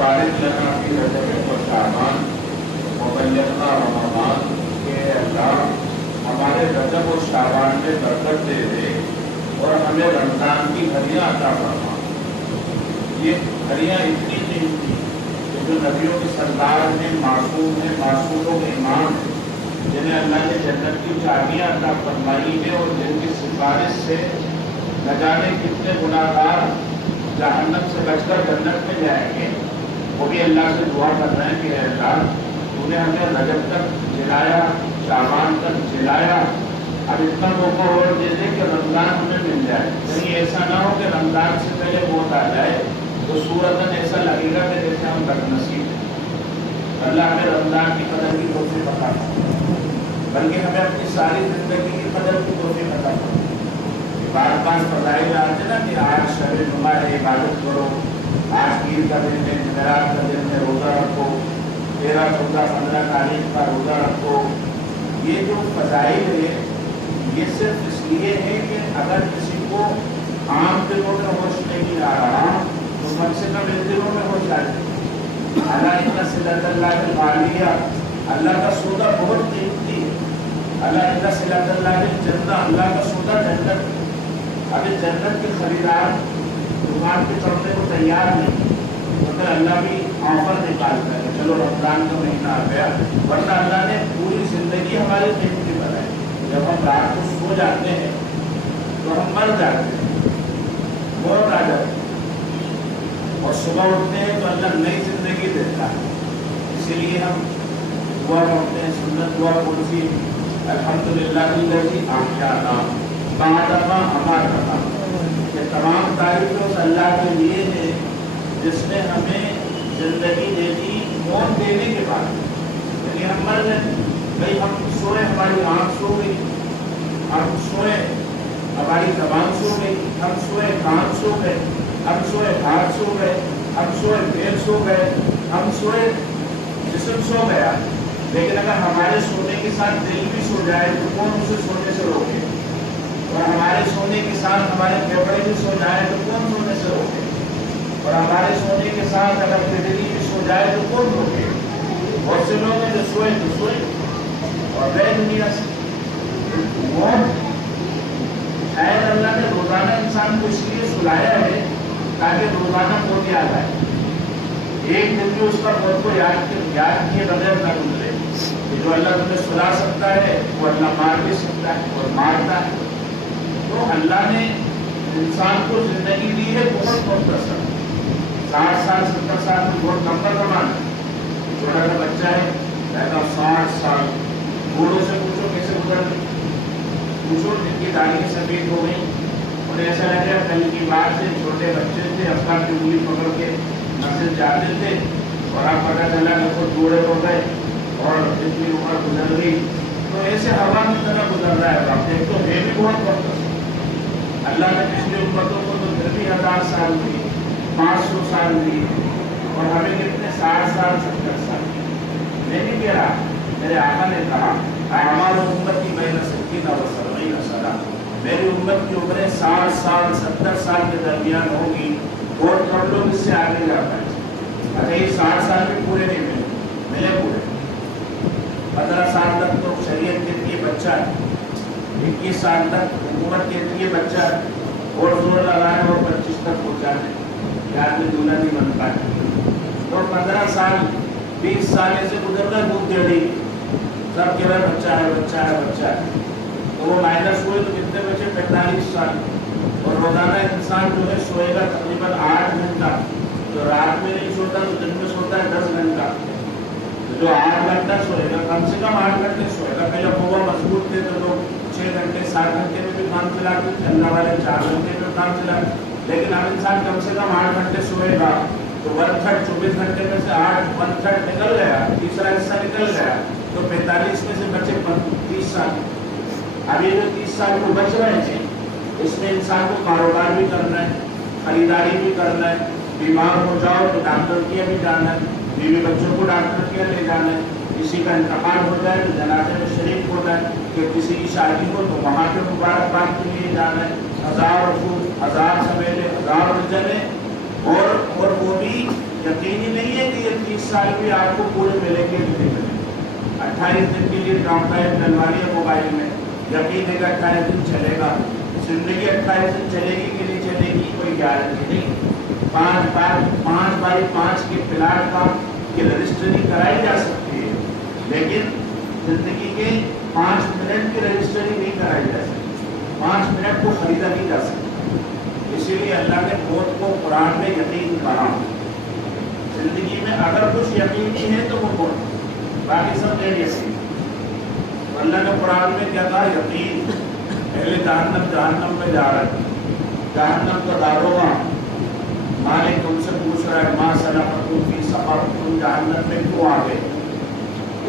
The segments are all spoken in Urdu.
بارک لنا فی رجب و شعبان وبلغنا رمضان، کہ اللہ ہمارے رجب و شعبان میں برکت دے دے اور ہمیں رمضان کی گھڑیاں عطا فرما۔ یہ گھڑیاں اتنی قیمتی کہ جو نبیوں کے سردار ہیں، معصوم ہیں، معصوموں کے امام ہیں، جنہیں اللہ نے جنت کی چابیاں عطا فرمائی ہیں اور جن کی سفارش سے نہ جانے کتنے گناہ گار جہنم سے بچ کر جنت میں جائیں گے، وہ بھی اللہ سے دعا کر رہے ہیں کہ اے اللہ تو نے ہمیں رجب تک جلایا، شعبان تک جلایا، اب اتنا موقع اور دے دے کہ رمضان ہمیں مل جائے۔ کہیں ایسا نہ ہو کہ رمضان سے پہلے موت آ جائے تو صورتاً ایسا لگے گا کہ جیسے ہم بد نصیب ہیں۔ اللہ ہمیں رمضان کی قدر کی توفیق عطا فرمائے، بلکہ ہمیں اپنی ساری زندگی کی قدر کی توفیق عطا فرمائے۔ بار بار فضائل آتے نا کہ آج شب جمعہ ہے، عبادت کرو، آج پیر کا دن ہے، جمعرات کا دن ہے، روزہ رکھو، 13، 14، 15 تاریخ کا روزہ رکھو۔ یہ جو فضائل ہے یہ صرف اس لیے ہے کہ اگر کسی کو عام دنوں میں ہوش نہیں آ رہا تو کم سے کم ان دنوں میں ہوش آ جائے۔ اللہ صلۃ اللہ الغالیہ، اللہ کا سودا بہت قیمتی ہے۔ اللہ صلۃ اللہ الجنہ، اللہ کا سودا جنت۔ اب اس جنت کے خریدار دکان پہ چڑھنے کو تیار نہیں، تو پھر اللہ بھی آفر نکالتا ہے کہ چلو رمضان کا مہینہ آ گیا، ورنہ اللہ نے پوری زندگی ہماری قیمتی بنائی۔ جب ہم رات کو سو جاتے ہیں تو ہم مر جاتے ہیں، موت آ جاتی ہے، اور صبح اٹھتے ہیں تو اللہ نئی زندگی دیتا ہے۔ اسی لیے ہم دعا پڑھتے ہیں، سنت دعا پڑھتی، الحمدللہ الذی احیانا بعد ما اماتنا، کہ تمام تعریفیں اس اللہ کے لیے ہے جس نے ہمیں زندگی دے دی موت دینے کے بعد، یعنی ہم مر گئے، بھائی ہم سوئے، ہماری آنکھ سو گئی، ہم سوئے، ہماری زبان سو گئی، ہم سوئے، کان سو گئے، ہم سوئے، ہاتھ سو گئے، ہم سوئے، پیر سو گئے، ہم سوئے، جسم سو گیا، لیکن اگر ہمارے سونے کے ساتھ دل بھی سو جائے تو کون اسے سونے سے روکے؟ اور ہمارے سونے کے ساتھ ہمارے پھیپھڑے بھی سو جائے تو کون سونے سے روکے؟ اور ہمارے سونے کے ساتھ اگر بجلی بھی سو جائے تو کون روکے؟ بہت سے لوگ ہیں جو سوئے تو سوئے اور گئے دنیا سے۔ موت شاید اللہ نے روزانہ انسان کو اس لیے سلایا ہے تاکہ روزانہ موت یاد آئے، ایک دن بھی اس کا موت کو یاد کیے بغیر نہ گزرے۔ جو اللہ تمہیں سلا سکتا ہے وہ اللہ مار بھی سکتا ہے اور مارتا ہے۔ تو اللہ نے انسان کو زندگی دی ہے بہت مختصر، 60 سال 70 سال میں بہت لمبا زمانہ ہے۔ چھوٹا سا بچہ ہے رہتا 60 سال، بوڑھوں سے پوچھو کیسے گزر گئی، پوچھو جن کی داڑھی سفید ہو گئی، انہیں ایسا لگا کل کی بات سے چھوٹے بچے تھے، افطار کی انگلی پکڑ کے مسجد جاتے تھے اور اب پتہ چلا کہ خود بوڑھے ہو گئے اور اتنی عمر گزر گئی۔ تو ایسے ہوا کی طرح گزر رہا ہے وقت، ایک تو ہے بھی بہت وقت۔ اللہ نے پچھلی امتوں کو تو پھر بھی 1000 سال دی، 500 سال دی، اور ہمیں کتنے 60 سال 70 سال۔ میں نہیں کہہ رہا، میرے آقا نے کہا اعمال امتی بین 60 و 70 سنہ، میری امت کی عمریں 60 سال 70 سال کے درمیان ہوگی، اور کم لوگ اس سے آگے جا پائیں۔ اچھا یہ 60 سال بھی پورے نہیں ملے پورے، 15 سال تک تو شریعت کہتی ہے بچہ ہے، 21 سال تک حکومت کہتی ہے بچہ ہے، اور زور لگائے اور 25 تک پہنچا دیں کہ آدمی دولہا نہیں بن پائے، اور 15 سال 20 سال سے گزر گئے دودھ جڑی، سب کہہ رہے بچہ ہے بچہ ہے بچہ ہے، تو وہ مائنس ہوئے تو کتنے بچے 45 سال۔ اور روزانہ انسان جو ہے سوئے گا تقریباً 8 گھنٹہ، جو رات میں نہیں سوتا تو دن میں سوتا ہے 10 گھنٹہ، جو 8 گھنٹہ سوئے گا کم سے کم 8 گھنٹے سوئے گا۔ پہلے وہ مضبوط تھے تو لوگ 6 گھنٹے 7 گھنٹے میں بھی کام چلاتے تھے، اللہ والے 4 گھنٹے میں کام چلاتے، لیکن اب انسان کم سے کم 8 گھنٹے سوئے گا تو 1/3 24 گھنٹے میں سے 8 1/3 نکل گیا، تیسرا حصہ نکل گیا، تو 45 میں سے بچے 30 سال۔ اب یہ جو 30 سال کو بچ رہے ہیں اس میں انسان کو کاروبار بھی کرنا ہے، خریداری بھی کرنا ہے، بیمار ہو جاؤ تو ڈاکٹر کیا بھی جانا ہے، بیوی بچوں کو ڈاکٹر کیا لے جانا ہے، کسی کا انتقال ہو جائے تو جنازے میں شریک ہونا ہے، کہ کسی کی شادی ہو تو وہاں کے مبارکباد کے لیے جانا ہے، 1000 رسول، 1000 سویرے، 1000 رجنے، اور وہ بھی یقینی نہیں ہے کہ یہ 30 سال بھی آپ کو پورے ملے گے نہیں ملے. 28 دن کے لیے ڈاؤن ٹائم ڈلوا لیا موبائل میں, یقین ہے کہ 28 دن چلے گا. زندگی 28 دن چلے گی کہ نہیں چلے گی کوئی گارنٹی نہیں. 5x5 کے پلاٹ کا کی رجسٹری کرائی جا سکتی ہے, لیکن زندگی کے 5 منٹ کی رجسٹری نہیں کرائی جا سکتی. 5 منٹ کو خریدا نہیں جا سکتا. اسی لیے اللہ نے موت کو قرآن میں یقین کہا. زندگی میں اگر کچھ یقین نہیں ہے تو وہ موت, باقی سب غیر یقین. اللہ نے قرآن میں کیا کہا؟ یقین. پہلے جہنم میں جا رہا ہے, جہنم کا داروغہ مالک تم سے پوچھ رہا ہے ما سلککم فی سقر, تم جہنم میں کیوں آ گئے؟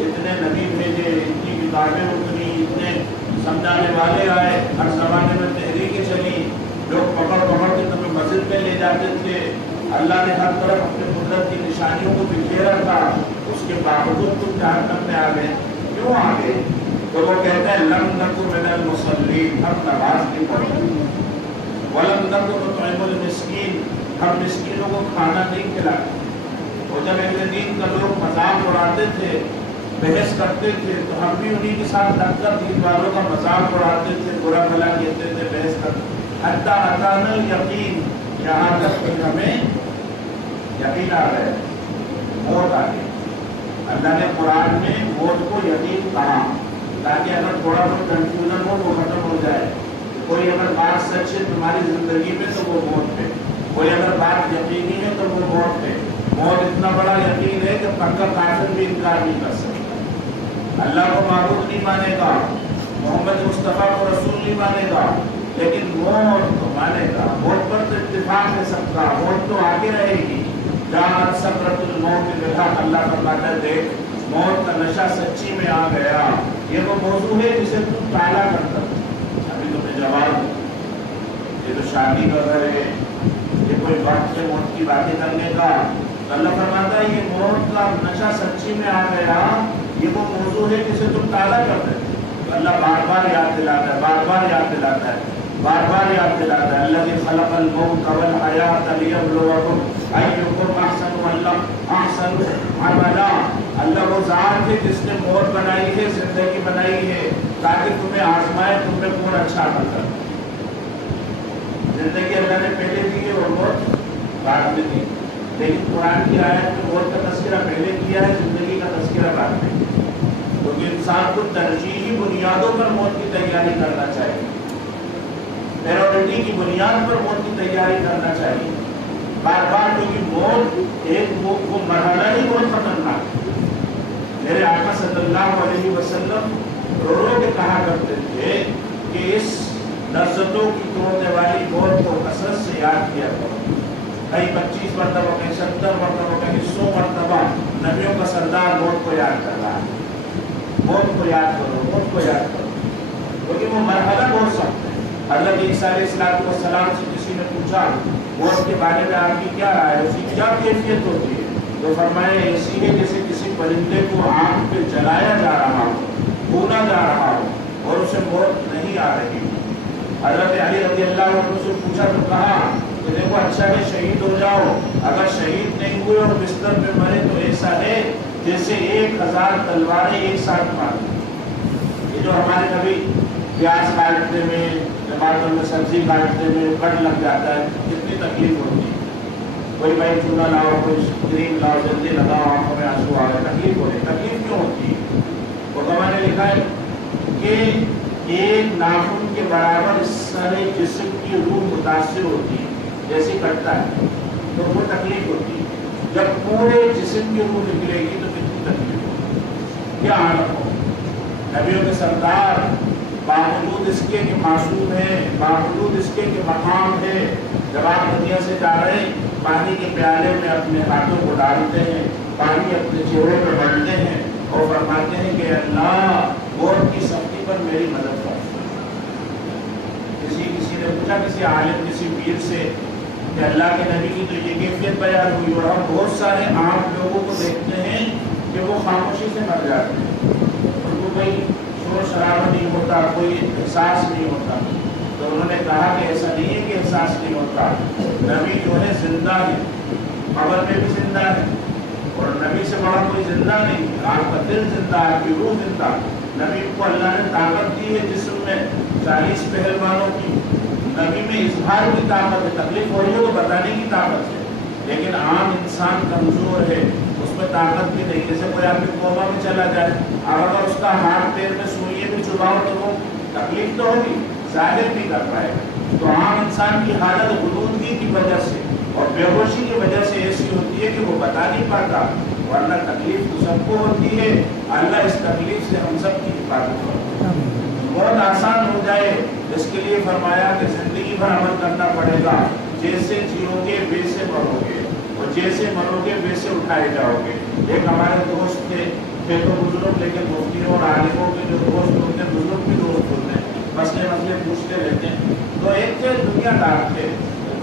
اتنے نبی بھیجے, اتنی کتابیں اتری, اتنے سمجھانے والے آئے, ہر زمانے میں تحریکیں چلی, لوگ پکڑ کے تمہیں مسجد میں لے جاتے تھے. اللہ نے ہر طرف اپنے قدرت کی نشانیوں کو بکھیرا تھا, اس کے باوجود تم جہنم میں آ گئے. کیوں آ گئے؟ تو وہ کہتے ہیں لم نکن من المصلین, ہم نماز نہیں پڑھتے. ولم نکن نطعم المسکین, ہم مسکینوں کو کھانا نہیں کھلاتے. اور جب اہل دین کا لوگ مذاق اڑاتے تھے, بحث کرتے تھے, تو ہم بھی انہی کے ساتھ لگ کر دین والوں کا مذاق اڑاتے تھے, برا بھلا کہتے تھے, بحث کرتے. حتی اتانا الیقین, یہاں تک کہ ہمیں یقین آ گئے, موت آ گئی. اللہ نے قرآن میں موت کو یقین کہا تاکہ اگر تھوڑا بہت کنفیوژن ہو وہ ختم ہو جائے. کوئی اگر بات سچ ہے تمہاری زندگی میں تو وہ موت ہے, کوئی اگر بات یقینی ہے تو وہ موت ہے. موت اتنا بڑا یقین ہے کہ پکا کافر بھی انکار نہیں کر سکتا. اللہ کو معبود نہیں مانے گا, محمد مصطفیٰ کو رسول نہیں مانے گا, لیکن موت تو مانے گا. موت پر تو اتفاق ہے سب کا, موت تو آگے رہے گی. جہاں سکرۃ الموت بالحق, اللہ فرماتا ہے دیکھ موت کا نشہ سچی میں آ گیا. یہ وہ موضوع ہے جسے تم ٹالا کرتا. ابھی تمہیں جواب دو, یہ تو شادی کر رہے ہیں, یہ کوئی وقت سے موت کی باتیں کرنے کا. اللہ فرماتا ہے یہ موت کا نشہ سچی میں آ گیا, یہ وہ موضوع ہے جسے تم ٹالا کرتے تھے. اللہ بار بار یاد دلاتا ہے, بار بار یاد دلاتا ہے, بار بار یاد دلاتا ہے. الذی خلق الموت والحیات لیبلوکم ایکم احسن عملا. اللہ وہ ذات ہے جس نے موت بنائی ہے, زندگی بنائی ہے تاکہ تمہیں آزمائے تم میں کون اچھا عمل کرے. زندگی اللہ نے پہلے دی ہے اور موت بعد میں دی, لیکن قرآن کی آیت میں موت کا تذکرہ پہلے کیا ہے, زندگی کا تذکرہ بعد میں. کیونکہ انسان کو ترجیحی بنیادوں پر موت کی تیاری کرنا چاہیے, پریورٹی کی بنیاد پر موت کی تیاری کرنا چاہیے بار بار, کیونکہ موت ایک وہ مرحلہ ہی بہت خطرناک ہے. میرے آقا صلی اللہ علیہ وسلم رو رو کے کہا کرتے تھے کہ اس لذتوں کی توڑنے والی موت کو کثرت سے یاد کیا کرو. کہیں 25 مرتبہ, کہیں 70 مرتبہ, کہیں 100 مرتبہ نبیوں کا سردار موت کو یاد کر رہا ہے. موت کو یاد کرو, موت کو یاد کرو, کیونکہ وہ مرحلہ بہت سخت ہے. حضرت عیسیٰ علیہ السلام سے کسی نے پوچھا موت کے بارے میں آپ کی کیا رائے ہے, اس کی کیا کیفیت ہوتی ہے؟ تو فرمایا ایسی ہے جیسے کسی پرندے کو آگ پہ جلایا جا رہا ہو, بھونا جا رہا ہو اور اسے موت نہیں آ رہی. حضرت علی رضی اللہ عنہ سے پوچھا تو کہا کہ دیکھو اچھا ہے شہید ہو جاؤ, اگر شہید نہیں ہوئے اور بستر پہ مرے تو ایسا ہے جیسے 1000 تلواریں ایک ساتھ ماریں. یہ جو ہمارے کبھی پیاز کاٹنے میں, ٹماٹر میں سبزی کاٹنے میں کٹ لگ جاتا ہے, کتنی تکلیف ہوتی ہے. کوئی بھائی چونا لاؤ, کوئی کریم لاؤ, جلدی لگاؤ, آنکھوں میں آنسو آ گئے, تکلیف ہو رہی. تکلیف کیوں ہوتی ہے؟ علماء نے لکھا ہے کہ ایک ناخن کے برابر سارے جسم کی روح متاثر ہوتی ہے, جیسے کٹتا ہے تو وہ تکلیف ہوتی ہے. جب پورے جسم کی روح نکلے گی تو کتنی تکلیف ہوگی, کیا حالت ہو. نبیوں کے سردار باوجود اس کے کہ معصوم ہے, باوجود اس کے کہ مقام ہے, جب آپ دنیا سے جا رہے ہیں پانی کے پیالے میں اپنے ہاتھوں کو ڈالتے ہیں, پانی اپنے چہرے پر ڈالتے ہیں اور فرماتے ہیں کہ اللہ موت کی سختی پر میری مدد کر. کسی نے پوچھا کسی عالم, کسی پیر سے کہ اللہ کے نبی کی تو یہ کیفیت بیان ہوئی, اور ہم بہت سارے عام لوگوں کو دیکھتے ہیں کہ وہ خاموشی سے مر جاتے ہیں, ان کو کوئی شور شرابہ نہیں ہوتا, کوئی احساس نہیں ہوتا. تو انہوں نے کہا کہ ایسا نہیں ہے کہ احساس نہیں ہوتا, نبی جو ہے زندہ ہے, قبر میں بھی زندہ زندہ ہے اور نبی سے بڑا کوئی زندہ نہیں. آپ کا دل زندہ ہے, آپ کی روح زندہ. نبی کو اللہ نے طاقت دی ہے جسم میں 40 پہلوانوں کی. نبی میں اظہار کی طاقت ہے, تکلیف ہو رہی ہے تو بتانے کی طاقت ہے. لیکن عام انسان کمزور ہے, اس میں طاقت بھی نہیں. جیسے کوئی آپ کے کوما میں چلا جائے, اگر اس کا ہاتھ پیر میں سوئیے بھی چباؤ تو وہ تکلیف تو ہوگی, ظاہر بھی کر پائے گا. تو عام انسان کی حالت غلودگی کی وجہ سے اور بے ہوشی کی وجہ سے ایسی ہوتی ہے کہ وہ بتا نہیں پاتا, ورنہ تکلیف تو سب کو ہوتی ہے. اللہ اس تکلیف سے ہم سب کی حفاظت کرے, بہت آسان ہو جائے. اس کے لیے فرمایا کہ زندگی بھر عمل کرنا پڑے گا. جیسے جیو گے ویسے مرو گے, اور جیسے مرو گے ویسے اٹھائے جاؤ گے. ایک ہمارے دوست تھے تو بزرگ, لیکن مفتیوں اور عالموں کے جو دوست ہوتے ہیں بزرگ بھی دوست ہوتے ہیں, مسئلے پوچھتے رہتے ہیں. تو ایک تھے دنیا دار تھے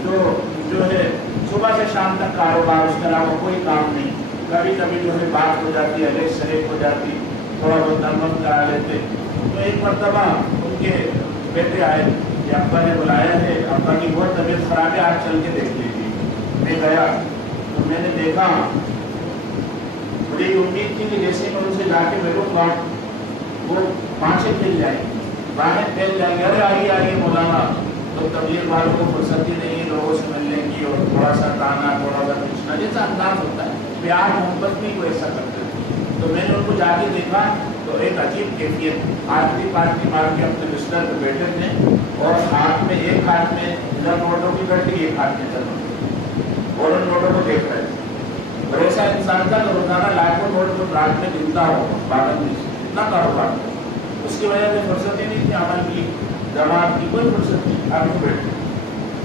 جو ہے صبح سے شام تک کاروبار, اس کے علاوہ کوئی کام نہیں. کبھی کبھی جو ہے بات ہو جاتی, الیک شریک ہو جاتی, تھوڑا بہت نرمت کرا لیتے. تو ایک مرتبہ ان کے بیٹے آئے کہ ابا نے بلایا ہے, ابا کی بہت طبیعت خراب ہے, آپ چل کے دیکھ لیجیے. میں گیا تو میں نے دیکھا, مجھے امید تھی کہ جیسے میں ان سے جا کے ملوں گا وہ پانچیں پھیل جائیں گے, باہر پھیل جائیں گے, ارے آئیے مولانا. تو تبلیغ والوں کو فرصت ہی نہیں لوگوں سے ملنے کی, اور تھوڑا سا تانا, تھوڑا سا پوچھنا, جیسا انداز ہوتا ہے, پیار محبت بھی کو ایسا کرتے تھے. تو میں نے ان کو جا کے دیکھا تو ایک عجیب کیفیت, آدمی پارٹی مار کے اپنے بستر پہ بیٹھے تھے, اور ہاتھ میں ایک ہاتھ میں ادھر نوٹوں کی گھٹی, ایک ہاتھ میں ادھر نوٹوں, اور ان نوٹوں کو دیکھ رہے تھے. اور ایسا انسان تھا کہ روزانہ لاکھوں نوٹ کو رات میں گنتا ہو, پابندی سے اتنا کاروبار. اس کی وجہ سے فرصت ہی نہیں تھی عمل کی, جماعت کی کوئی فرصت نہیں. آپ کو بیٹھے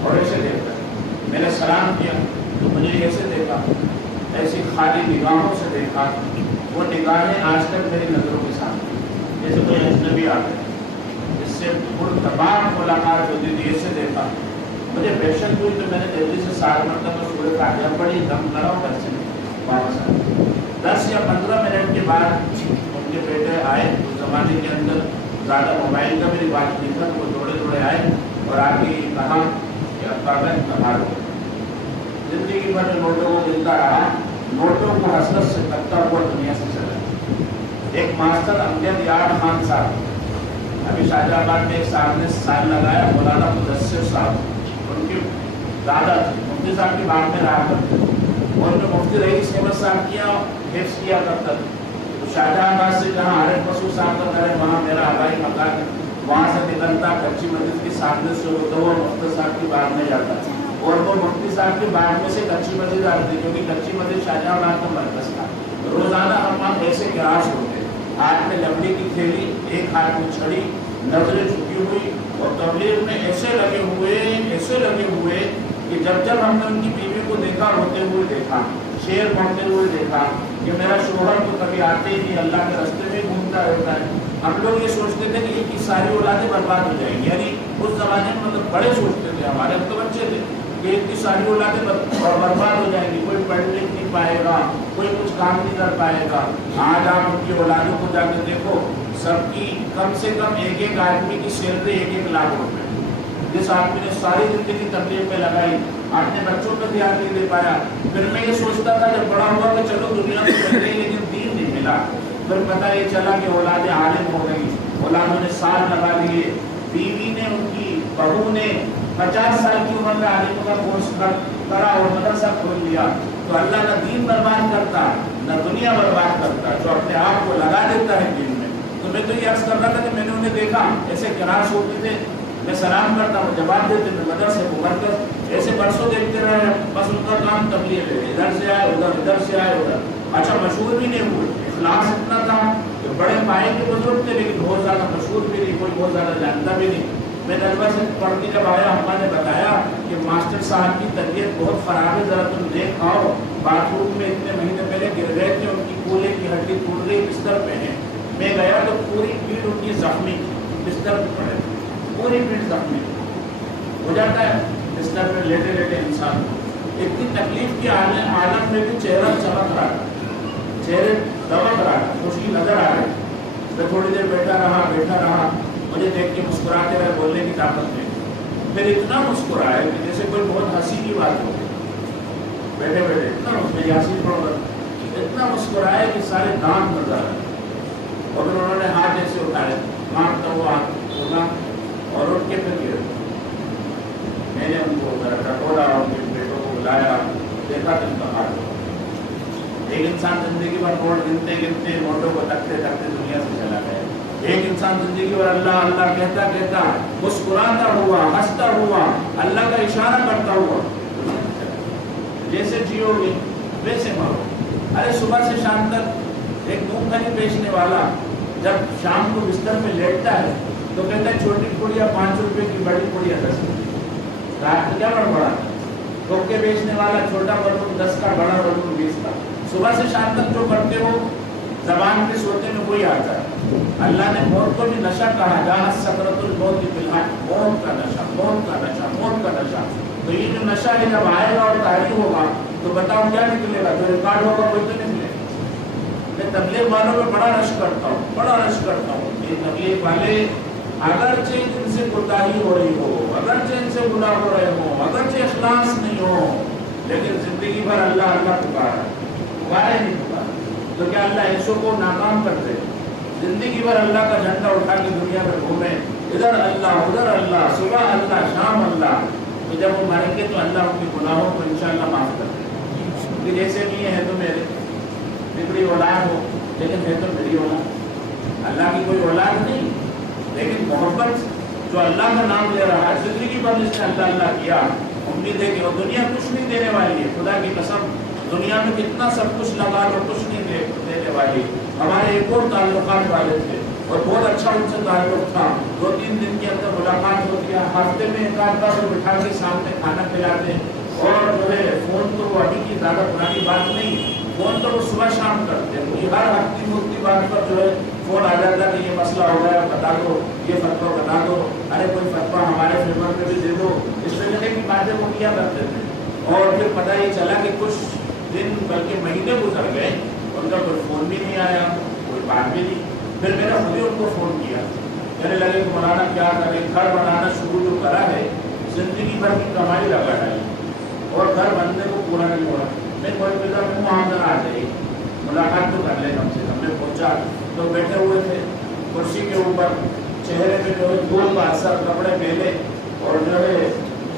اور ایسے دیکھ رہے. میں نے سلام کیا تو مجھے ایسے دیکھا, ایسی خالی نگاہوں سے دیکھا. وہ نگاہیں آج تک میری نظروں کے سامنے, جیسے کوئی اجنبی آ گئے, اس سے تمام ملاقات ہوتی تھی. ایسے دیکھا, مجھے وحشت ہوئی. تو میں نے دہلی سے 7 مرتبہ سورہ فاتحہ پڑھی, دم کرا ہوں گھر سے واپس آئے. 10 یا 15 منٹ کے بعد ان کے بیٹے آئے. اس زمانے کے اندر زیادہ موبائل کا بھی رواج نہیں تھا, وہ دوڑے آئے اور آگے کہا کہ ابا میں کمال ہو. زندگی بھر نوٹوں کو ملتا رہا, نوٹوں کو حسرت سے کرتا ہوا دنیا سے چلا. ایک ماسٹر امجد یار خان صاحب, ابھی شاہجہاں آباد میں ایک صاحب نے سال لگایا, مولانا مدثر صاحب, ان کے دادا تھے, مفتی صاحب کی بات میں رہا کرتے, اور جو مفتی رئیس احمد صاحب کیا حفظ کیا کرتا تھا. تو شاہجہاں آباد سے جہاں عارف مسعود صاحب کا گھر ہے, وہاں میرا آبائی مکان ہے. وہاں سے نکلتا کچی مسجد کے سامنے سے ہوتا ہوا مفتی صاحب کی باغ میں جاتا, اور وہ مفتی صاحب کی باغ میں سے کچی مسجد آتی تھی, کیونکہ کچی مسجد شاہجہاں آباد کا مرکز تھا. روزانہ ہم وہاں ایسے گراس ہوتے, ہاتھ میں لکڑی کی تھیلی, ایک ہاتھ میں چھڑی, نظریں جھکی ہوئی, اور تبلیغ میں ایسے لگے ہوئے کہ جب ہم نے ان کی بیوی کو دیکھا روتے ہوئے دیکھا, شعر پڑھتے ہوئے دیکھا کہ میرا شوہر تو کبھی آتے ہی نہیں, اللہ کے راستے میں گھومتا رہتا ہے. ہم لوگ یہ سوچتے تھے کہ ان کی ساری اولادیں برباد ہو جائیں گی, یعنی اس زمانے میں مطلب بڑے سوچتے تھے, ہمارے تو بچے تھے کہ ان کی ساری اولادیں برباد ہو جائیں گی, کوئی پڑھ لکھ نہیں پائے گا, کوئی کچھ کام نہیں کر پائے گا. آج آپ ان کی اولادوں کو جا کے دیکھو, سب کی کم سے کم ایک آدمی کی سیلری 1 لاکھ روپے. جس آدمی نے ساری زندگی تبلیغ پہ لگائی, اپنے بچوں پہ دھیان نہیں دے پایا. پھر میں یہ سوچتا تھا جب بڑا ہوا کہ چلو دنیا میں مل گئی لیکن دین نہیں ملا. پھر پتہ یہ چلا کہ اولادیں عالم ہو گئی, اولادوں نے سال لگا لیے, بیوی نے, ان کی بہو نے 50 سال کی عمر میں عالم کا کورس کرا اور مدرسہ کھول لیا. تو اللہ نہ دین برباد کرتا نہ دنیا برباد کرتا, جو اپنے آپ کو لگا دیتا ہے دین میں. تو میں تو یہ عرض کر رہا تھا کہ میں نے انہیں دیکھا, ایسے کلاس ہوتے تھے, میں سلام کرتا ہوں, جواب دیتے, میں مدرسے کو مرکز, ایسے برسوں دیکھتے رہے. بس ان کا کام تبلیغ ہے, ادھر سے آئے ادھر, ادھر سے آئے ادھر. اچھا مشہور بھی نہیں ہوئے, اخلاص اتنا تھا کہ بڑے پائے کے بزرگ تھے, لیکن بہت زیادہ مشہور بھی نہیں, کوئی بہت زیادہ جانتا بھی نہیں. میں نلوا سے پڑھ کے جب آیا, ہم نے بتایا کہ ماسٹر صاحب کی طبیعت بہت خراب ہے, ذرا تم دیکھ آؤ. باتھ روم میں اتنے مہینے پہلے گر گئے تھے, ان کی کولے کی ہڈی ٹوٹ گئی, بستر پہ ہیں. میں گیا تو پوری پیٹھ ان کی زخمی, بستر پہ پڑے, پوری پیٹھ زخمی. ہو جاتا ہے بستر پہ لیٹے انسان کو. اتنی تکلیف کے عالم میں بھی چہرہ چمک رہا تھا, چہرے دمک رہا تھا, خوشی نظر آ رہی. میں تھوڑی دیر بیٹھا رہا, مجھے دیکھ کے مسکراتے رہے, بولنے کی طاقت نہیں. پھر اتنا مسکرایا کہ جیسے کوئی بہت ہنسی کی بات ہو. بیٹھے بیٹھے اتنا اس میں یاسین پڑھ رہا، اتنا مسکرائے کہ سارے دانت نظر آئے، اور پھر انہوں نے ہاتھ ایسے اٹھائے، مانگتا ہوا بولا اور اٹھ کے پھر گئے۔ میں نے ان کو ذرا ٹٹولا، ان کے بیٹوں کو بلایا، دیکھا کہ ان کا ہاتھ ہوا۔ ایک انسان زندگی بھر نوٹ گنتے گنتے نوٹوں کو تکتے تکتے دنیا سے چلا گیا، ایک انسان زندگی بھر اللہ اللہ کہتا کہتا مسکراتا ہوا، ہنستا ہوا، اللہ کا اشارہ کرتا ہوا، جیسے جیو گے ویسے مرو۔ ارے صبح سے شام تک ایک مونگ پھلی بیچنے والا جب شام کو بستر میں لیٹتا ہے تو کہتا ہے چھوٹی پڑیا 5 روپے کی، بڑی پڑیا 10 روپے، رات کو کیا بڑا ٹوکے بیچنے والا چھوٹا بلون 10 کا، بڑا بلون 20 کا۔ صبح سے شام تک جو کرتے ہو زبان پہ سوتے میں وہی آتا ہے۔ اللہ نے موت کو بھی نشہ کہا، جہاں سکرت الموت بالحق، موت کا نشہ، موت کا نشہ، موت کا نشہ۔ تو یہ جو نشہ ہے جب آئے گا اور طاری ہوگا تو بتاؤ کیا نکلے گا؟ جو ریکارڈ ہوگا کوئی تو نکلے۔ میں تبلیغ والوں میں بڑا رش کرتا ہوں، بڑا رش کرتا ہوں۔ یہ تبلیغ والے اگرچہ ان سے کوتاہی ہو رہی ہو، اگرچہ ان سے گناہ ہو رہے ہوں، اگرچہ اخلاص نہیں ہو، لیکن زندگی بھر اللہ اللہ پکارا نہیں پکارا، تو کیا اللہ ایسوں کو ناکام کر دے؟ زندگی بھر اللہ کا جھنڈا اٹھا کے دنیا میں گھومے، ادھر اللہ ادھر اللہ، صبح اللہ شام اللہ، تو جب وہ مریں گے تو اللہ ان کے گناہوں کو انشاءاللہ معاف کر دے۔ کیونکہ جیسے بھی ہے تو میرے بگڑی اولاد ہو لیکن ہے تو میری اولاد، اللہ کی کوئی اولاد نہیں، لیکن محبت جو اللہ کا نام لے رہا ہے، زندگی بھر اس نے اللہ اللہ کیا، امید ہے کہ وہ دنیا کچھ نہیں دینے والی ہے، خدا کی قسم دنیا میں کتنا سب کچھ لگا لو کچھ نہیں دینے والی۔ ہمارے ایک اور تعلقات والے تھے اور بہت اچھا ان سے تعلق تھا، 2-3 دن کے اندر ملاقات ہوتی ہے، ہفتے میں ایک آدھ بار بٹھا کے سامنے کھانا کھلاتے، اور جو ہے فون تو وہ ابھی کی زیادہ پرانی بات نہیں، فون تو وہ صبح شام کرتے ہیں، کوئی ہر ہفتی مفتی بات پر جو ہے فون آ جاتا کہ یہ مسئلہ ہو گیا بتا دو، یہ فتویٰ بتا دو، ارے کوئی فتویٰ ہمارے فیور میں بھی دے دو، اس طرح کی باتیں وہ کیا کرتے تھے۔ اور پھر پتہ یہ چلا کہ کچھ دن بلکہ مہینے گزر گئے، ان کا کوئی فون بھی نہیں آیا، کوئی بات بھی نہیں۔ پھر میں نے خود ہی ان کو فون کیا، کہنے لگے کہ مولانا کیا کریں، گھر بنانا شروع جو کرا ہے زندگی بھر کی کمائی لگا ڈالی اور گھر بننے کو پورا نہیں ہوا۔ میں کوئی پیدا ہوں وہاں پر آ جائے ملاقات تو کر لیں کم سے کم۔ میں پہنچا تو بیٹھے ہوئے تھے کرسی کے اوپر، چہرے پہ جو ہے دھول کا اثر، کپڑے پہلے، اور جو ہے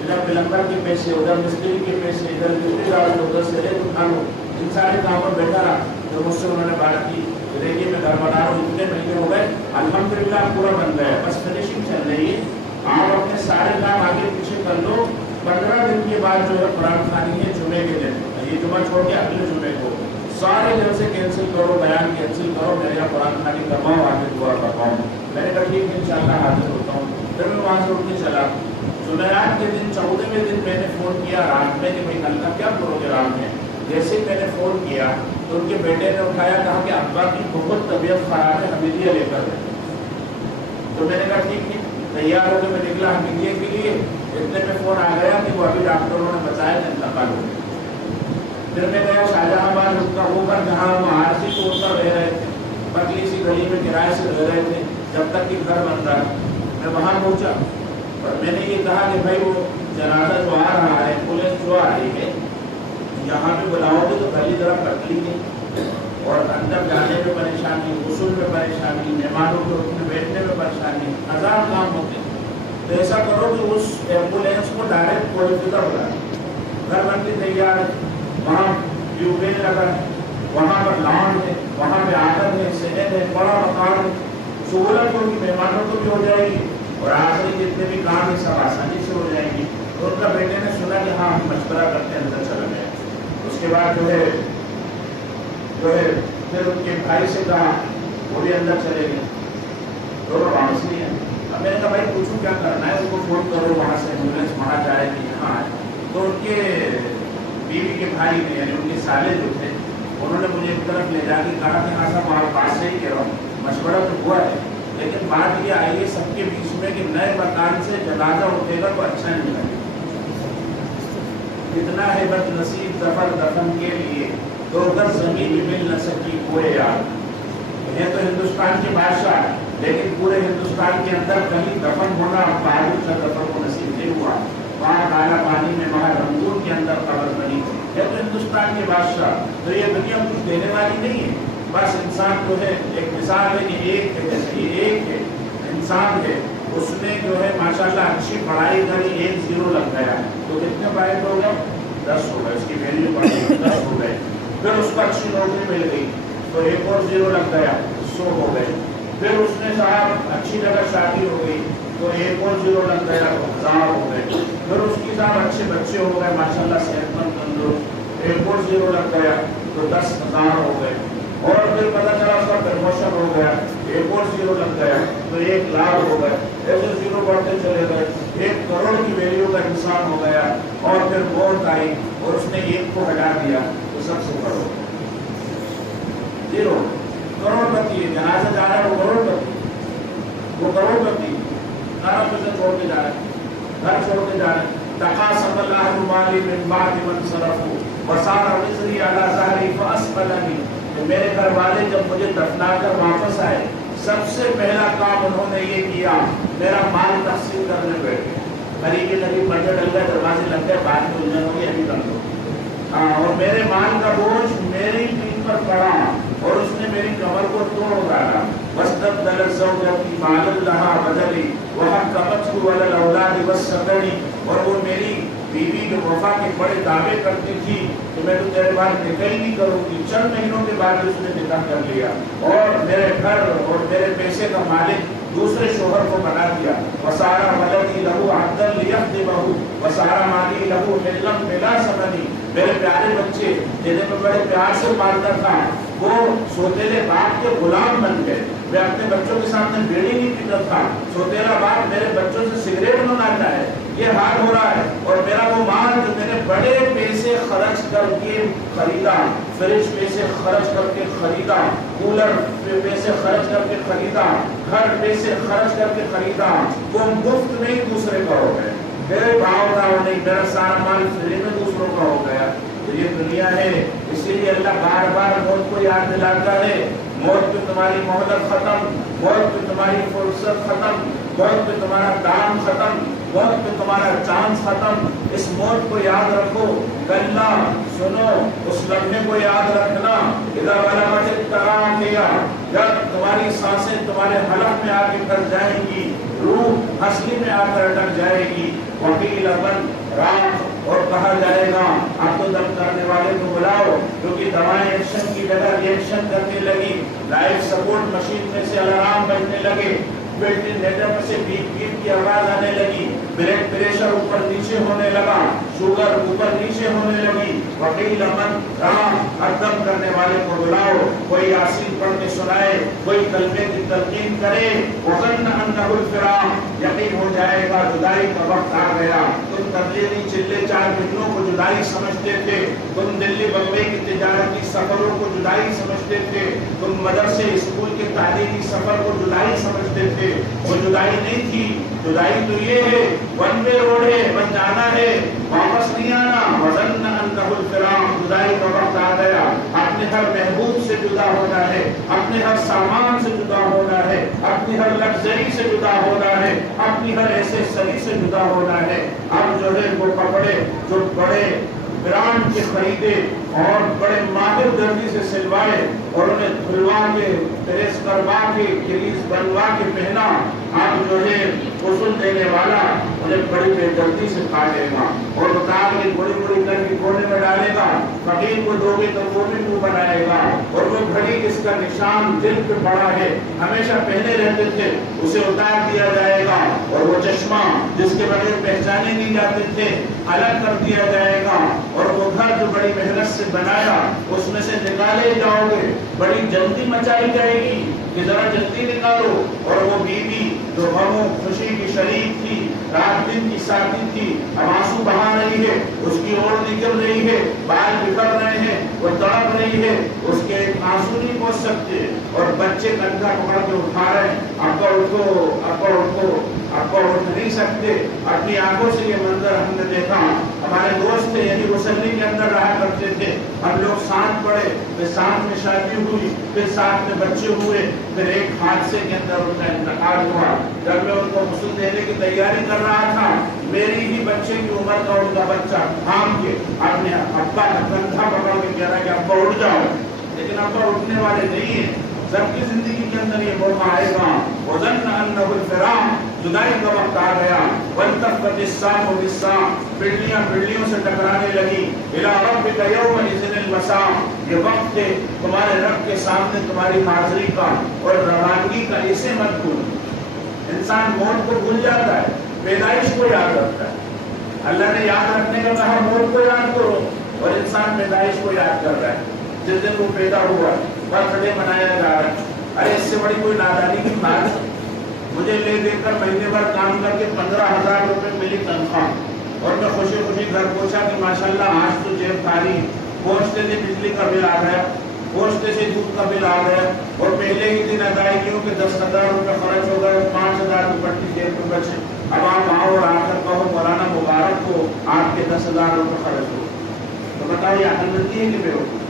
ادھر پلمبر کے پیسے، ادھر مستری کے پیسے، ادھر بجلی ڈال دو، ادھر سے ریت اٹھا لو، ان سارے کاموں پر بیٹھا رہا۔ جو مجھ سے انہوں نے بات کی، دیکھیے میں گھر بنا رہا ہوں، اتنے مہینے ہو گئے، الحمدللہ پورا بن گیا، بس فنیشنگ چل رہی ہے، آپ اپنے سارے کام آگے پیچھے کر لو، 15 دن کے بعد جو ہے قرآن خوانی ہے جمعے کے دن، یہ جمعہ چھوڑ کے اگلے جمعے کو سارے جلسے کینسل کرو، بیان کینسل کرو، میرے یہاں قرآن خوانی کرواؤ، آگے دعا کرواؤں۔ میں نے کہا ٹھیک ہے انشاءاللہ حاضر ہوتا ہوں۔ پھر میں وہاں سے اٹھ کے چلا، جمعرات کے دن 14ویں دن میں نے فون کیا رات میں کہ بھائی کل کا کیا پروگرام ہے۔ جیسے میں نے فون کیا تو ان کے بیٹے نے اٹھایا، کہا کہ ابا کی بہت طبیعت خراب ہے، حمیدیہ لے کر گئے۔ تو میں نے کہا ٹھیک ہے، تیار ہو کے میں نکلا حمیدیہ کے لیے، اتنے میں فون آ گیا کہ وہ ابھی ڈاکٹروں نے بتایا کہ انتقال ہو گیا۔ پھر میں گیا شاہجہاں آباد اس کا ہو کر، جہاں وہ آرسی طور پر رہ رہے تھے، پتلی سی گلی میں کرائے سے رہ رہے تھے جب تک کہ گھر بن رہا ہے۔ میں وہاں پہنچا اور میں نے یہ کہا کہ بھائی وہ جنازہ جو آ رہا ہے، پولیس جو آ رہی ہے، یہاں پہ بلاؤ گے تو پہلی طرف پتلی ہے، اور اندر جانے میں پریشانی، غسل میں پریشانی، مہمانوں کے اٹھنے بیٹھنے میں پریشانی، 1000 کام ہوتے ہیں۔ تو ایسا کرو کہ اس ایمبولینس کو ڈائریکٹ کوئی فکر ہو رہا ہے، گھر بن کے تیار ہے، وہاں ٹیوب ویل لگا ہے، وہاں پر لان ہے، وہاں پہ آدر ہے، صحت ہے، بڑا مکان ہے، سہولت ہوگی، مہمانوں کو بھی ہو جائے گی، اور آخری جتنے بھی کام ہیں سب آسانی سے ہو جائیں گے۔ تو ان کا بیٹے نے سنا کہ ہاں ہم مشورہ کرتے ہیں، اندر چلا گیا۔ اس کے بعد جو ہے پھر ان کے بھائی سے کہا، وہ بھی اندر چلے گئے، دونوں واپس نہیں ہے۔ اب میں نے کہا بھائی پوچھو کیا کرنا ہے، ان کو فون کرو وہاں سے ایمبولینس وہاں جائے کہ یہاں آئے۔ تو ان کے بیوی کے بھائی نے، یعنی ان کے سالے جو تھے، انہوں نے مجھے ایک طرف لے جا کے کہا کہ ہاں صاحب آپ بات سے ہی کہہ رہا ہوں، مشورہ تو ہوا ہے، لیکن بات یہ آئی ہے سب کے بیچ میں کہ نئے مکان سے جنازہ اٹھے گا تو اچھا نہیں لگے، اتنا ہے بد نصیب دفن دفن کے لیے، تو اگر زمین بھی مل نہ سکی کوئی یار ہے تو ہندوستان کے بادشاہ، لیکن پورے ہندوستان کے اندر کہیں دفن ہونا بہادر شاہ ظفر کو نصیب نہیں ہوا۔ وہاں کالا پانی میں وہاں رنگون کے اندر قبر بنی ہے تو ہندوستان ہندوستان کے بادشاہ، تو یہ دنیا کچھ دینے والی نہیں ہے، بس انسان جو ہے ایک مثال ہے کہ ایک ہے، جیسے یہ ایک ہے انسان ہے، اس نے جو ہے ماشاءاللہ اچھی پڑھائی کری، 1 0 لگ گیا، تو کتنے پوائنٹ ہو گئے؟ 10 ہو گئے، اس کی ویلیو بڑھ گئی، 10 ہو گئے۔ پھر اس کو اچھی نوکری مل گئی تو 1 اور 0 لگ گیا، 100 ہو گئے۔ پھر اس نے صاحب اچھی جگہ شادی ہو گئی تو 1 اور 0 لگ گیا تو 1000 ہو گئے۔ پھر اس کی صاحب اچھے بچے ہو گئے ماشاءاللہ صحت مند تندرست، 1 اور 0 لگ گیا تو 10,000 ہو گئے۔ اور پھر پتہ چلا اس کا پروموشن ہو گیا، 1 اور 0 لگ گیا تو 1,00,000 ہو گئے۔ ایسے 0 بڑھتے چلے گئے، 1 کروڑ کی ویلیو کا انسان ہو گیا، اور پھر موت آئی اور اس نے 1 کو ہٹا دیا تو سب سے بڑھ ہو گیا 0۔ کروڑ پتی ہے، جنازہ جا رہا ہے وہ کروڑ پتی، وہ کروڑ پتی سارا پیسہ چھوڑ کے جا رہے ہیں، گھر چھوڑ کے جا رہے ہیں۔ تقاسم اللہ مالی من بعد من صرفوا وصار وزری علی ظہری فاسقلنی، میرے گھر والے جب مجھے دفنا کر واپس آئے سب سے پہلا کام انہوں نے یہ کیا، میرا مال تقسیم کرنے بیٹھے، قریبی نبی پردے ڈل گئے، دروازے لگ گئے، بعد میں الجھن ہوگی، ابھی کر دو، اور میرے مال کا بوجھ میری پیٹھ پر پڑا اور اس نے میری کمر کو توڑ ڈالا۔ واستبدل الزوجة مال لها بدلی وحکمته علی الاولاد والسکن، اور وہ میری بیوی جو وفا کے بڑے دعوے کرتی تھی کہ میں تو تیرے بعد نکاح ہی نہیں کروں گی، چند مہینوں کے بعد اس نے نکاح کر لیا اور میرے گھر اور میرے پیسے کا مالک دوسرے شوہر کو بنا دیا۔ وسارا ولدی لہو عبدا لیخدمہ وسارا مالی لہو ملم بلا ثمن، میرے پیارے بچے جنہیں میں بڑے پیار سے پالتا تھا وہ سوتیلے باپ کے غلام بن گئے۔ میں اپنے بچوں کے سامنے بیڑی نہیں پیتا تھا، سوتیلا باپ میرے بچوں سے سگریٹ منگاتا ہے، یہ حال ہو رہا ہے۔ اور میرا وہ مال جو میں نے بڑے پیسے خرچ کر کے خریدا، فریج پیسے خرچ کر کے خریدا، کولر پیسے خرچ کر کے خریدا، گھر پیسے خرچ کر کے خریدا، وہ مفت نہیں دوسرے کا ہو گئے، میرے بھاؤ کا ہو نہیں، میرا سارا مال فری میں دوسروں کا ہو گیا۔ یہ دنیا ہے، اسی لیے اللہ بار بار موت کو یاد دلاتا ہے، موت پہ تمہاری مہلت ختم، موت پہ تمہاری فرصت ختم، موت پہ تمہارا دام ختم، موت پہ تمہارا چانس ختم۔ اس موت کو یاد رکھو، کلا سنو، اس لمحے کو یاد رکھنا، اذا بلغت التراقی، جب تمہاری سانسیں تمہارے حلق میں آ کے کر جائیں گی، روح ہنسلی میں آ کر اٹک جائے گی، وقیل من راق، اور کہا جائے گا اب تو دم کرنے والے کو بلاؤ، کیونکہ دوائیں ایکشن کی جگہ ریئیکشن کرنے لگی، لائف سپورٹ مشین میں سے الارم بجنے لگے، وینٹیلیٹر میں سے بیپ بیپ کی آواز آنے لگی، بلڈ پریشر اوپر نیچے ہونے لگا، شوگر اوپر نیچے ہونے لگی، وقیل من راق، دم کرنے والے کو بلاؤ، کوئی یاسین پڑھ کے سنائے، کوئی کلمے کی تلقین کرے، وظن انہ الفراق، یقین ہو جائے گا جدائی کا وقت آ گیا۔ تم تبلیغی چلے 4 مہینوں کو جدائی سمجھتے تھے، تم دلی بمبئی کی تجارتی سفروں کو جدائی سمجھتے تھے، تم مدرسے اسکول کے تعلیمی سفر کو جدائی سمجھتے تھے، وہ جدائی نہیں تھی، جدائی تو یہ ہے، ون وے روڈ ہے، بس جانا ہے، واپس نہیں آنا۔ وظن انہ الفراق، جدائی کا وقت آ گیا، اپنے ہر محبوب سے جدا ہونا ہے، اپنے ہر سامان سے جدا ہونا ہے، اپنی ہر لگژری سے جدا ہونا ہے، اپنی ہر ایسے سری سے جدا ہونا ہے۔ اب جو ہے وہ کپڑے جو بڑے برانڈ کے خریدے اور بڑے ماہر دردی سے سلوائے اور انہیں دھلوا کے پریس کروا کے کلیز بنوا کے پہنا، اب جو ہے غسل دینے والا انہیں بڑی بے دردی سے کاٹے گا اور اتار کے بڑی بڑی کر کے کونے میں ڈالے گا، فقیر کو دو گے تو وہ بھی منہ بنائے گا، اور وہ گھڑی جس کا نشان دل پہ پڑا ہے ہمیشہ پہنے رہتے تھے اسے اتار دیا جائے گا، اور وہ چشمہ جس کے بغیر پہچانے نہیں جاتے تھے الگ کر دیا جائے گا، اور وہ گھر جو بڑی محنت سے بنایا اس میں سے نکالے جاؤ گے، بڑی جلدی مچائی جائے گی کہ ذرا جلدی نکالو، اور وہ بیوی جو غم و خوشی کی شریک تھی، رات دن کی ساتھی تھی، اب آنسو بہا رہی ہے، اس کی اوڑ نکل رہی ہے، بال بکھر رہے ہیں، وہ تڑپ رہی ہے، اس کے آنسو نہیں پہنچ سکتے، اور بچے کندھا پکڑ کے اٹھا رہے ہیں، ابا اٹھو ابا اٹھو، ابا اٹھ نہیں سکتے۔ اپنی آنکھوں سے یہ منظر ہم نے دیکھا، ہمارے دوست تھے یعنی مسلی کے اندر رہا کرتے تھے، ہم لوگ ساتھ پڑھے، پھر ساتھ میں شادی ہوئی، پھر ساتھ میں بچے ہوئے، پھر ایک حادثے کے اندر ان کا انتقال ہوا۔ جب میں ان کو غسل دینے کی تیاری کر رہا تھا، میری ہی بچے کی عمر کا ان کا بچہ تھام کے اپنے ابا کا کندھا پکڑ کے کہہ رہا ہے کہ ابا اٹھ جاؤ، لیکن ابا اٹھنے والے نہیں ہیں۔ سب کی زندگی کے اندر یہ موقع آئے گا، وَظَنَّ أَنَّهُ الْفِرَاقُ، جدائی کا وقت آ گیا، وَالْتَفَّتِ السَّاقُ بِالسَّاقِ، پنڈلیوں سے ٹکرانے لگی، إِلَىٰ رَبِّكَ يَوْمَئِذٍ الْمَسَاقُ، یہ وقت ہے تمہارے رب کے سامنے تمہاری حاضری کا اور روانگی کا، اسے مت بھولو۔ انسان موت کو بھول جاتا ہے، پیدائش کو یاد رکھتا ہے۔ اللہ نے یاد رکھنے کا کہا موت کو یاد کرو، اور انسان پیدائش کو یاد کر رہا ہے۔ جس دن وہ پیدا ہوا، برتھ ڈے منایا جا رہا ہے۔ ارے اس سے بڑی کوئی نادانی کی بات ہے؟ مجھے لے دے کر مہینے بھر کام کر کے 15,000 روپے ملی تنخواہ، اور میں خوشی خوشی گھر پہنچا کہ ماشاءاللہ آج تو جیب خالی، پہنچتے سے بجلی کا بل آ گیا، پہنچتے سے دودھ کا بل آ گیا، اور پہلے ہی دن ادائیگیوں کے 10,000 روپے خرچ ہو گئے، 5,000 روپے جیب میں بچے۔ اب آپ آؤ اور آ کر کہو مولانا مبارک کو آپ کے 10,000 روپے خرچ ہو، تو بتاؤ یہ عقل مندی ہے کہ بے وقوفی؟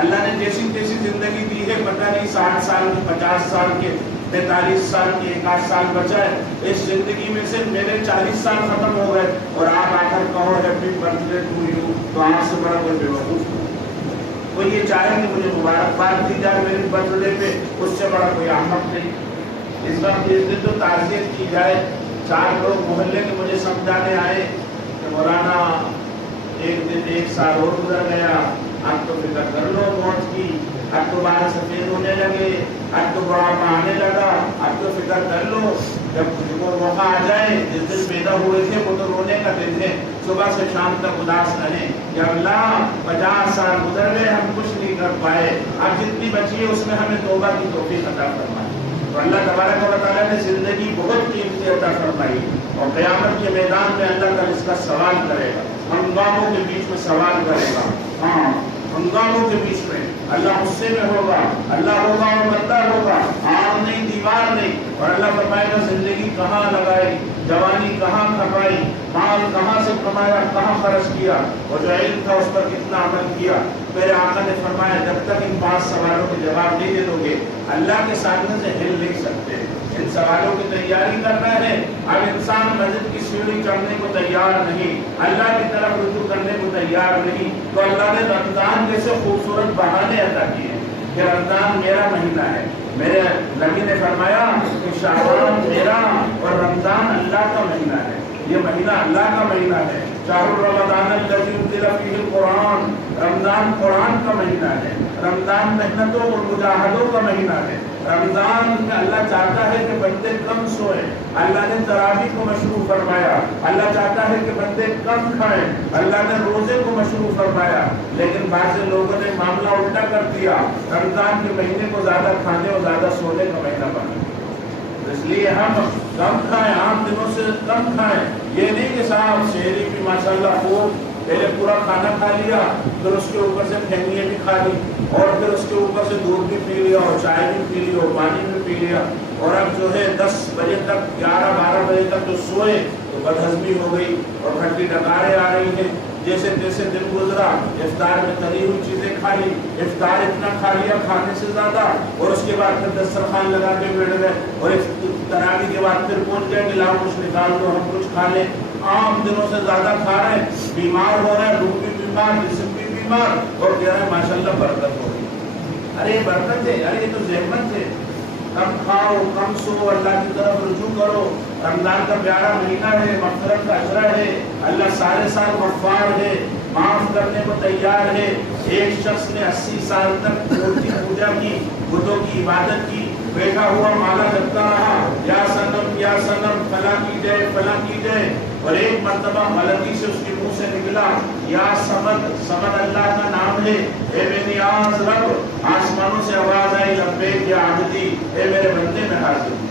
اللہ نے جیسی تیسی زندگی دی ہے، پتہ نہیں 60 سال کے، 50 سال کے، 43 سال کے، 1 سال بچا ہے۔ اس زندگی میں سے میرے 40 سال ختم ہو گئے، اور آپ آ کر کہو ہیپی برتھ ڈے ٹو یو، تو آپ سے بڑا کوئی بے وقوف نہیں۔ کوئی یہ چاہے کہ مجھے مبارکباد دی جائے میرے برتھ ڈے پہ، اس سے بڑا کوئی احمق نہیں۔ اس وقت اس دن تو تعزیت کی جائے۔ 4 لوگ محلے کے مجھے سمجھانے آئے کہ مولانا ایک دن 1 سال اور گزر گیا، اب تو فکر کر لو موت کی، اب تو بال سفید ہونے لگے، اب تو بڑھاپا آنے لگا، اب تو فکر کر لو جب وہ موقع آ جائے۔ جس دن پیدا ہوئے تھے وہ تو رونے کا دن ہے، صبح سے شام تک اداس رہے کہ اللہ 50 سال گزر گئے، ہم کچھ نہیں کر پائے، اب جتنی بچی ہے اس میں ہمیں توبہ کی توفیق عطا فرمائے۔ تو اللہ تبارک و تعالیٰ نے زندگی بہت قیمتی عطا فرمائی، اور قیامت کے میدان میں اللہ تعالیٰ اس کا سوال کرے گا، ہنگاموں کے بیچ میں سوال کرے گا۔ ہاں، ہنگاموں کے بیچ میں اللہ غصے میں ہوگا، اللہ ہوگا اور بندہ ہوگا، آگ نہیں دیوار نہیں، اور اللہ فرمائے گا زندگی کہاں لگائی، جوانی کہاں کھپائی، مال کہاں سے کمایا، کہاں خرچ کیا، اور جو علم تھا اس پر کتنا عمل کیا۔ میرے آقا نے فرمایا جب تک ان 5 سوالوں کے جواب نہیں دے دو گے، اللہ کے سامنے سے ہل نہیں سکتے۔ ان سوالوں کی تیاری کرنا ہے۔ اب انسان مسجد کی سیڑھی چڑھنے کو تیار نہیں، اللہ کی طرف رجوع کرنے کو تیار نہیں، تو اللہ نے رمضان جیسے خوبصورت بہانے عطا کیے کہ رمضان میرا مہینہ ہے۔ میرے نبی نے فرمایا کہ شعبان میرا اور رمضان اللہ کا مہینہ ہے، یہ مہینہ اللہ کا مہینہ ہے۔ شہر رمضان الذی انزل فیہ القرآن، رمضان قرآن کا مہینہ ہے، رمضان محنتوں اور مجاہدوں کا مہینہ ہے۔ رمضان میں اللہ چاہتا ہے کہ بندے کم سوئیں، اللہ نے تراویح کو مشروع فرمایا، اللہ چاہتا ہے کہ بندے کم کھائیں، اللہ نے روزے کو مشروع فرمایا، لیکن بعض لوگوں نے معاملہ الٹا کر دیا، رمضان کے مہینے کو زیادہ کھانے اور زیادہ سونے کا مہینہ بنا۔ اس لیے ہم کم کھائیں، عام دنوں سے کم کھائیں۔ یہ نہیں کہ صاحب شہری بھی ماشاءاللہ خوب پہلے پورا کھانا کھا لیا، پھر اس کے اوپر سے پھینگیاں بھی کھا لی، اور پھر اس کے اوپر سے دودھ بھی پی لیا، اور چائے بھی پی لی، اور پانی بھی پی لیا، اور اب جو ہے 10 بجے تک 11-12 بجے تک جو سوئے تو بدہضمی ہو گئی اور کھٹی ڈکاریں آ رہی ہیں۔ جیسے تیسے دن گزرا، افطار میں تلی ہوئی چیزیں کھا لی، افطار اتنا کھا لیا کھانے سے زیادہ، اور اس کے بعد پھر دسترخوان لگا کے بیٹھ گئے، اور تراویح کے بعد پھر پہنچ گئے کہ لاؤ کچھ نکال دو ہم کچھ کھا لیں۔ عام دنوں سے زیادہ کھا رہے ہیں، بیمار ہو رہے ہیں، روح بھی بیمار، جسم بھی بیمار، اور کہہ رہے ہیں ماشاءاللہ برکت ہو گئی۔ ارے یہ برکت ہے، ارے یہ تو زحمت ہے۔ کم کھاؤ، کم سو، اللہ کی طرف رجوع کرو۔ رمضان کا پیارا مہینہ ہے، مغفرت کا اشرہ ہے، اللہ سارے سال غفار ہے، معاف کرنے کو تیار ہے۔ ایک شخص نے 80 سال تک مورتی پوجا کی، بتوں کی عبادت کی، بیٹھا ہوا مالا جپتا رہا، یا سنم فلاں کی جائے فلاں کی جائے، اور ایک مرتبہ غلطی سے اس کے منہ سے نکلا یا سمد، سمد اللہ کا نام ہے، اے بے نیاز رب، آسمانوں سے آواز آئی لبیک یا عبدی، اے میرے بندے میں حاضر ہوں۔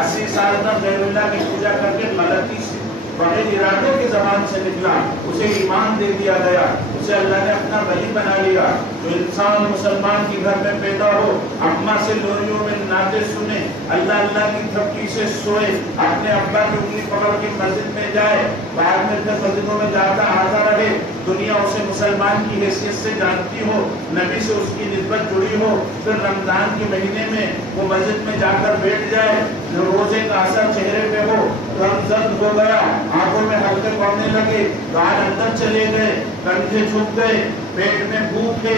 80 سال تک غیر اللہ کی پوجا کر کے غلطی سے بغیر ارادے کی زبان سے نکلا، اسے ایمان دے دیا گیا، اسے اللہ نے اپنا ولی بنا لیا۔ جو انسان مسلمان کے گھر میں پیدا ہو، اماں سے لوریوں میں نعتیں سنے، اللہ اللہ کی تھپکی سے سوئے، اپنے ابا کی انگلی پکڑ کے مسجد میں جائے، بعد میں پھر مسجدوں میں جاتا آتا رہے، دنیا اسے مسلمان کی حیثیت سے جانتی ہو، نبی سے اس کی نسبت جڑی ہو، پھر رمضان کے مہینے میں وہ مسجد میں جا کر بیٹھ جائے، روزے کا اثر چہرے پہ ہو، رنگ زرد ہو گیا، آنکھوں میں ہلکے پڑنے لگے، گال اندر چلے گئے، کندھے جھک گئے، پیٹ میں بھوک ہے،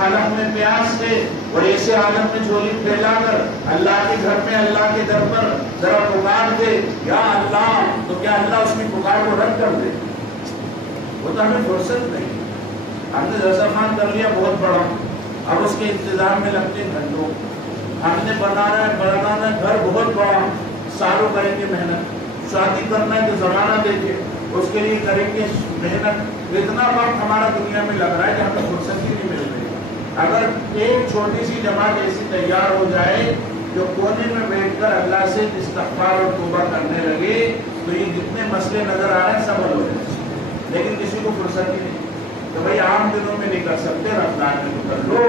حلق میں پیاس ہے، اور ایسے عالم میں جھولی پھیلا کر اللہ کے گھر میں اللہ کے در پر ذرا پکار دے یا اللہ، تو کیا اللہ اس کی پکار کو رد کر دے؟ وہ تو ہمیں فرصت نہیں، ہم نے دسترخوان کر لیا بہت بڑا، اب اس کے انتظام میں لگتے گھنٹوں، ہم نے بنانا ہے گھر بہت بڑا، سالوں کریں گے محنت، شادی کرنا ہے تو زمانہ دیکھے اس کے لیے کریں گے محنت، اتنا وقت ہمارا دنیا میں لگ رہا ہے کہ ہمیں فرصت ہی نہیں مل رہی۔ اگر ایک چھوٹی سی جماعت ایسی تیار ہو جائے جو کونے میں بیٹھ کر اللہ سے استغفار اور توبہ کرنے لگے تو یہ جتنے مسئلے نظر آ رہے ہیں سب حل ہو جائیں، لیکن کسی کو فرصت ہی نہیں کہ بھائی عام دنوں میں نہیں کر سکتے، رمضان میں تو کر لو،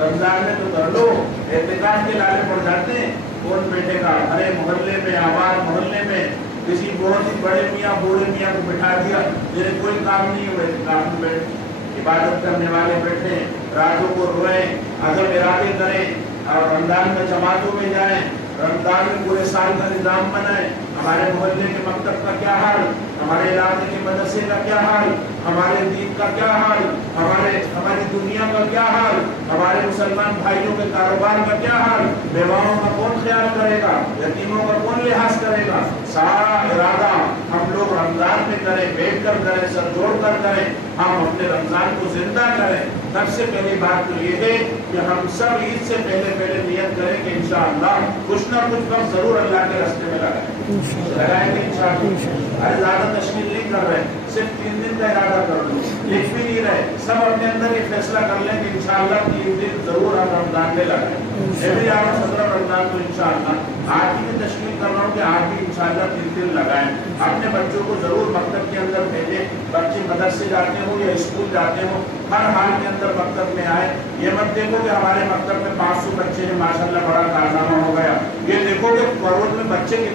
رمضان میں تو کر لو، اعتکاف کے لالے پڑ جاتے ہیں، کون بیٹھے گا؟ ارے محلے میں، آباد محلے میں کسی بہت ہی بڑے میاں بوڑھے میاں کو بٹھا دیا جنہیں کوئی کام نہیں ہوئے، کام میں بیٹھ عبادت کرنے والے بیٹھے، راتوں کو روئیں، عزم ارادے کریں اور رمضان میں جماعتوں میں جائیں، رمضان میں پورے سال کا نظام بنائیں۔ ہمارے محلے کے مکتب کا کیا حال، ہمارے علاقے کے مدرسے کا کیا حال، ہمارے دین کا کیا حال، ہماری دنیا کا کیا حال، ہمارے مسلمان بھائیوں کے کاروبار کا کیا حال، بیواؤں کا کون خیال کرے گا، یتیموں کا کون لحاظ کرے گا۔ سارا ارادہ ہم لوگ رمضان میں کریں، بیٹھ کر کریں، سر جوڑ کر کریں، ہم اپنے رمضان کو زندہ کریں۔ سب سے پہلی بات تو یہ ہے کہ ہم سب عید سے پہلے نیت کریں کہ انشاءاللہ کچھ نہ کچھ وقت ضرور اللہ کے راستے میں لگائیں گے انشاءاللہ۔ ارے زیادہ تشکیل نہیں کر رہے، صرف 3 دن کا ارادہ کر لو، لکھ بھی نہیں رہے، سب اپنے اندر یہ فیصلہ کر لیں کہ انشاءاللہ 3 دن ضرور ہم رمضان میں لگائیں۔ میں بھی آ رہا ہوں 17 رمضان کو انشاءاللہ، آج کی بھی تشکیل کر رہا ہوں کہ آج بھی انشاءاللہ 3 دن لگائیں۔ اپنے بچوں کو ضرور مکتب کے اندر بھیجیں، بچے مدرسے جاتے ہوں یا اسکول جاتے ہوں، ہر حال کے اندر مکتب میں آئے۔ یہ مت دیکھو کہ ہمارے مکتب میں 500 بچے ہیں ماشاءاللہ بڑا کارنامہ ہو گیا، یہ دیکھو کہ کروڑ میں بچے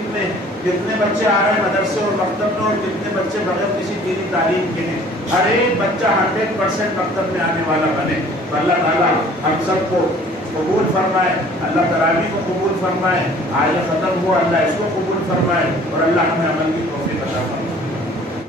کتنے بچے آ رہے ہیں مدرسے اور مکتب میں، اور کتنے بچے بغیر کسی دینی تعلیم کے ہیں۔ ہر ایک بچہ 100% مکتب میں آنے والا بنے، تو اللہ تعالیٰ ہم سب کو قبول فرمائے، اللہ تراویح کو قبول فرمائے، آج ختم ہوا اللہ اس کو قبول فرمائے، اور اللہ ہمیں عمل کی